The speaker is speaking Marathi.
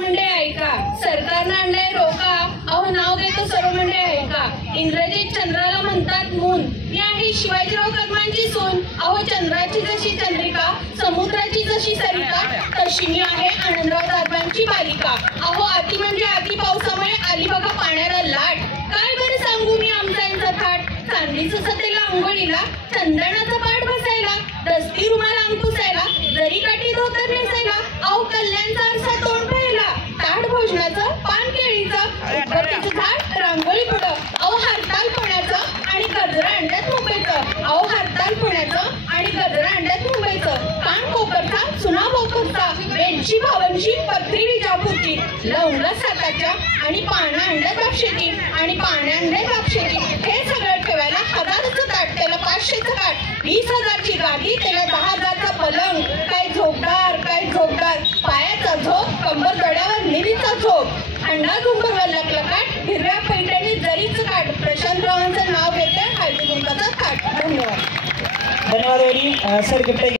मंडळी ऐका, सरकारनं आणलंय रोका, अहो नाव घेतो सर्व मंडळी ऐका. इंग्रजीत चंद्राला म्हणतात मून. मी आहे शिवाजीराव कदमांची सून. अहो चंद्राची जशी चंद्रिका, समुद्राची जशी सरिता, तशी मी आहे आनंदराव दादबांची बालिका. अहो अति म्हणजे अति पावसामुळे आली बघा पाण्याला लाट. काय बरं सांगू मी आमचा थाट. चांदीचं सतेला अंघोळीला, चंदनाचा पाठ बसायला, दस्ती रुमाल अंग पुसायला, जरी काठी धोतर नेसायला. अहो कल्याणचा आरसा तोंड पाहिला, ताट भोजनाचं पान केळीचं, उदबत्तीचं झाड रांगोळी पुढं. अहो हरताल पुण्याचं आणि गजरा अंड्यात मुंबईचं. अहो हरताल पुण्याचं आणि गजरा अंड्यात मुंबईचं. कान कोकरचा सुना भोकरचा, वेलची भावनची पत्री विजापूरची, लवंगा साताच्या आणि पानं अंड्यात बापशेची आणि पाण्या अंड्यात बापशेची. हे सगळं ठेवायला 1000चं ताट, त्याला 500चं ताट, 20,000ची गादी, त्याला 10,000चा पलंग. काय झोपदार काय झोपदार, पायाचा झोप, कंबर दड्यावर निरीचा झोप, अंडा झुंबरवर लकलकाट, हिरव्या पैठणी जरीचं काठ. प्रशांतरावांचं नाव घेते हळदी कुंकाचा थाट. धन्यवाद. धन्यवाद. Sir gift